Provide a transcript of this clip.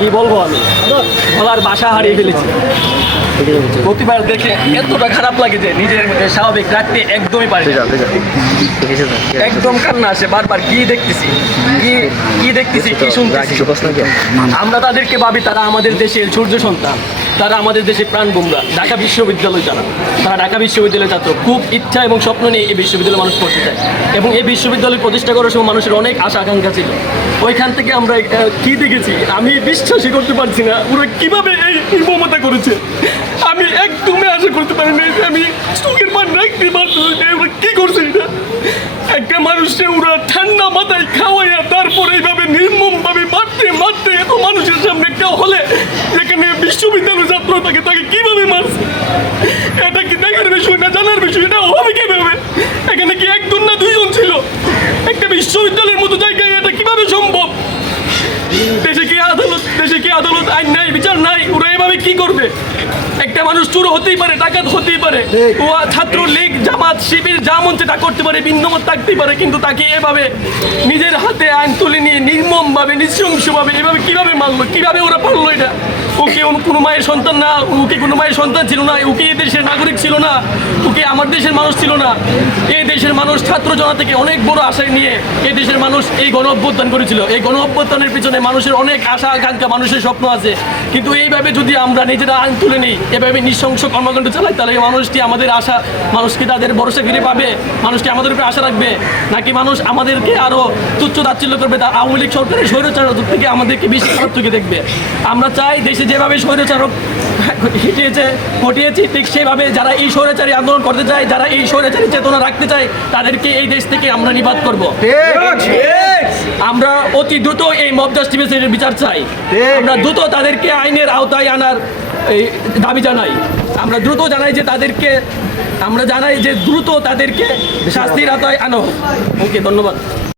কি বলব আমি? বলার বাসা হারিয়ে ফেলেছি। প্রতিবার দেখে এতটা খারাপ লাগে যে নিজের মধ্যে স্বাভাবিক রাখতে একদমই পারি একদম কান্না আসে বারবার কি দেখতেছি? কি কি দেখতেছি কি শুনতেছি? আমরা তাদেরকে ভাবি তারা আমাদের দেশের সূর্য সন্তান। তারা আমাদের দেশে প্রাণ বুমরা। ঢাকা বিশ্ববিদ্যালয় যারা, তারা ঢাকা বিশ্ববিদ্যালয়ের ছাত্র। খুব ইচ্ছা এবং স্বপ্ন নিয়ে এই বিশ্ববিদ্যালয়ে মানুষ পড়তে চায়। এবং এই বিশ্ববিদ্যালয় প্রতিষ্ঠা করার সময় মানুষের অনেক আশা আকাঙ্ক্ষা ছিল। ওইখান থেকে আমরা কি দেখেছি? আমি বিশ্বাসই করতে পারছি না। ওরা কীভাবে এই নির্মমতা করেছে? আমি একদমই আশা করতে পারি না আমি চোখের পান রাখতে পারছি কি করছে এটা? একটা মানুষকে ওরা ঠান্ডা মাথায় খাওয়াইয়া সামনে কেউ হলে যেখানে বিশ্ববিদ্যালয় ছাত্র থাকে, তাকে কীভাবে মারছে? এটা কি দেখার বিষয় না জানার বিষয়? এটা হবে কীভাবে? এখানে কি একজন না দুইজন ছিল? একটা বিশ্ববিদ্যালয়ের মতো জায়গায় এটা কীভাবে সম্ভব? দেশে কি আদালত দেশে কি আদালত আইন নাই? এভাবে কি করবে? একটা মানুষ চুর হতেই পারে ডাকাত হতেই পারে। ও ছাত্র লীগ জামাত শিবির যা মঞ্চে তা করতে পারে ভিন্নমত থাকতেই পারে কিন্তু তাকে এভাবে নিজের হাতে আইন তুলে নিয়ে নির্মম ভাবে নৃশংসভাবে এভাবে কীভাবে মারলো? কীভাবে ওরা পারল এটা? ওকে কোনো মায়ের সন্তান না, ওকে কোনো মায়ের সন্তান ছিল না, ওকে এই দেশের নাগরিক ছিল না, ওকে আমার দেশের মানুষ ছিল না। এই দেশের মানুষ ছাত্র জনা থেকে অনেক বড় আশায় নিয়ে এই দেশের মানুষ এই গণ অভ্যুত্থান করেছিল। এই গণ অভ্যুত্থানের পিছনে মানুষের অনেক আশা, আকাঙ্ক্ষা, মানুষের স্বপ্ন আছে। কিন্তু এইভাবে যদি আমরা নিজেরা আইন তুলে নিই, এভাবে নৃশংস কর্মকাণ্ড চালাই, তাহলে এই মানুষটি আমাদের আশা, মানুষকে তাদের ভরসা ফিরে পাবে মানুষকে আমাদের উপরে আশা রাখবে। নাকি মানুষ আমাদেরকে আরও তুচ্ছ তাচ্ছিল্য করবে তার আওয়ামী লীগ সরকারের স্বৈরচারক থেকে আমাদেরকে বেশি দেখবে। আমরা চাই দেশে যেভাবে স্বৈরচারক হিটিয়েছে ঘটিয়েছে ঠিক সেভাবে যারা এই স্বৈরাচারী আন্দোলন করতে চায় যারা এই স্বৈরাচারী চেতনা রাখতে চায় তাদেরকে এই দেশ থেকে আমরা নিবাদ করব। আমরা অতি দ্রুত এই মব জাস্টিফিকেশনের বিচার চাই। আমরা দ্রুত তাদেরকে আইনের আওতায় আনার এই দাবি জানাই। আমরা দ্রুত জানাই যে তাদেরকে আমরা জানাই যে দ্রুত তাদেরকে শাস্তির আওতায় আনো। ওকে ধন্যবাদ।